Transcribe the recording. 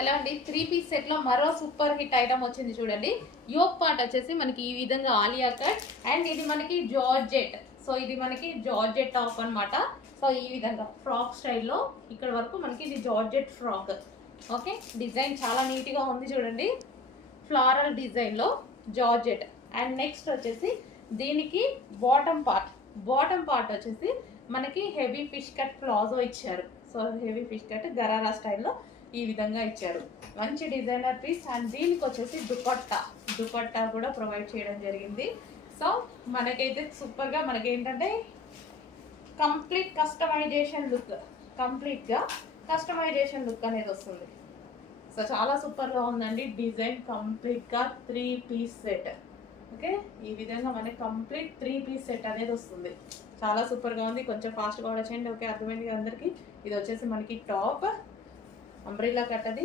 Hello అండి, 3 piece set లో మరో సూపర్ హిట్ ఐటమ్ వచ్చింది చూడండి. యోక్ పార్ట్ వచ్చేసి మనకి ఈ విధంగా ఆలియా కట్ అండ్ ఇది మనకి జార్జెట్. సో ఇది మనకి జార్జెట్ టాప్ అన్నమాట. సో ఈ విధంగా ఫ్రాక్ స్టైల్లో ఇక్కడ వరకు మనకి ఇది జార్జెట్ ఫ్రాక్. ఓకే, డిజైన్ చాలా నీట్ గా ఉంది చూడండి, ఫ్లారల్ డిజైన్ లో జార్జెట్. అండ్ నెక్స్ట్ వచ్చేసి దీనికి బాటమ్ పార్ట్ వచ్చేసి మనకి హెవీ ఫిష్ కట్ ప్లాజో ఇచ్చారు. So heavy fish cut gharara స్టైల్లో ఈ విధంగా ఇచ్చారు. మంచి డిజైనర్ పీస్. అండ్ దీనికి వచ్చేసి దుపట్టా కూడా ప్రొవైడ్ చేయడం జరిగింది. సో మనకైతే సూపర్ గా మనకి ఏంటంటే కంప్లీట్ కస్టమైజేషన్ లుక్ అనేది వస్తుంది. సో చాలా సూపర్ గా ఉందండి డిజైన్. కంప్లీట్ గా 3 పీస్ సెట్. ఓకే, ఈ విధంగా మనకి కంప్లీట్ 3 పీస్ సెట్ అనేది వస్తుంది. చాలా సూపర్ గా ఉంది. కొంచెం ఫాస్ట్ గా కూడా చేయండి. ఓకే, అర్థమైంది అందరికి. ఇది వచ్చేసి మనకి టాప్ అంబ్రెల్లా కట్ అది.